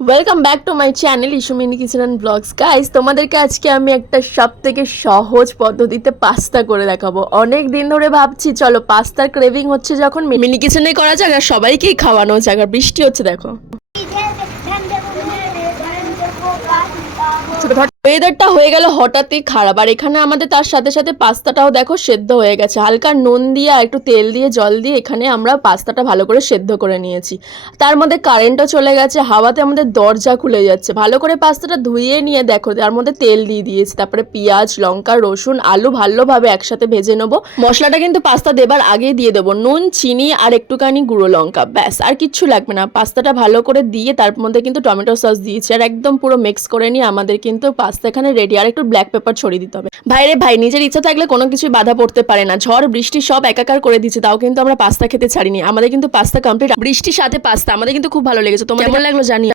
Welcome back to my channel ইস্যু mini kitchen and blogs. Guys, তোমাদেরকে আজকে আমি একটা সব থেকে সহজ পদ্ধতিতে পাস্তা করে দেখাবো। অনেক দিন ধরে ভাবছি চলো পাস্তার ক্রেভিং হচ্ছে যখন মিনি কিচেনে করা যাক আর সবাইকেই খাওয়ানো যাক। আর বৃষ্টি হচ্ছে দেখো। ওয়েদারটা হয়ে গেল হঠাৎই খারাপ, আর এখানে আমাদের তার সাথে সাথে পাস্তাটাও দেখো সেদ্ধ হয়ে গেছে। হালকা নুন দিয়ে আর একটু তেল দিয়ে জল দিয়ে এখানে আমরা পাস্তাটা ভালো করে সেদ্ধ করে নিয়েছি। তার মধ্যে কারেন্টও চলে গেছে, হাওয়াতে আমাদের দরজা খুলে যাচ্ছে। ভালো করে পাস্তাটা ধুয়ে নিয়ে দেখো তার মধ্যে তেল দিয়ে দিয়েছি, তারপরে পেঁয়াজ, লঙ্কা, রসুন, আলু ভালোভাবে একসাথে ভেজে নেবো। মশলাটা কিন্তু পাস্তা দেবার আগেই দিয়ে দেবো, নুন, চিনি আর একটুখানি গুঁড়ো লঙ্কা, ব্যাস আর কিচ্ছু লাগবে না। পাস্তাটা ভালো করে দিয়ে তার মধ্যে কিন্তু টমেটো সস দিয়েছি আর একদম পুরো মিক্স করে নিয়ে আমাদের কিন্তু পাস্তা এখানে রেডি। আর একটু ব্ল্যাক পেপার ছড়িয়ে দিতে হবে। ভাইরে ভাই, নিজের ইচ্ছা থাকলে কোনো কিছু বাধা পড়তে পারে না। ঝড় বৃষ্টি সব একাকার করে দিচ্ছে, তাও কিন্তু আমরা পাস্তা খেতে ছাড়িনি। আমাদের কিন্তু পাস্তা কমপ্লিট। বৃষ্টির সাথে পাস্তা আমাদের কিন্তু খুব ভালো লেগেছে। তোমার কেমন লাগলো জানি।